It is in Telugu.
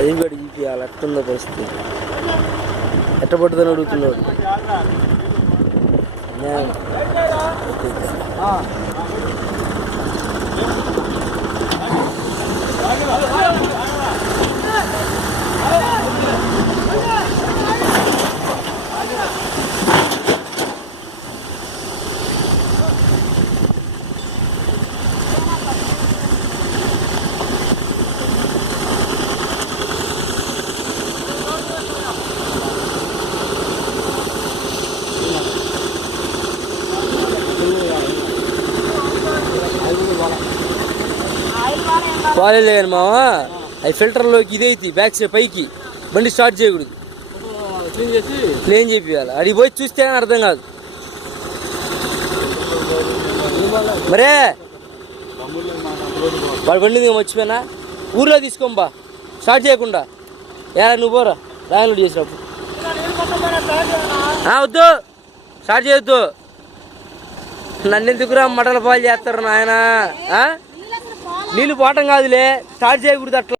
అది కూడా చూపించాలి. అట్టుందో పరిస్థితి, ఎట్ట పడుతుందని అడుగుతున్నాడు. పోలేదు కానీ మామ, అవి ఫిల్టర్లోకి ఇదే అవుతాయి. బ్యాక్ సైడ్ పైకి బండి స్టార్ట్ చేయకూడదు, క్లీన్ చేయాలి. అడిగి పోయి చూస్తే కానీ అర్థం కాదు. మరే వాడు బండి మర్చిపోయినా ఊర్లో తీసుకోంబా, స్టార్ట్ చేయకుండా. ఎలా నువ్వు పోరా రాయలు చేసినప్పుడు. వద్దు, స్టార్ట్ చేయొద్దు. నన్ను ఎందుకురా మటల పాలు చేస్తారు నాయన. నీళ్ళు పోవటం కాదులే, స్టార్ట్ చేయకూడదు అట్లా.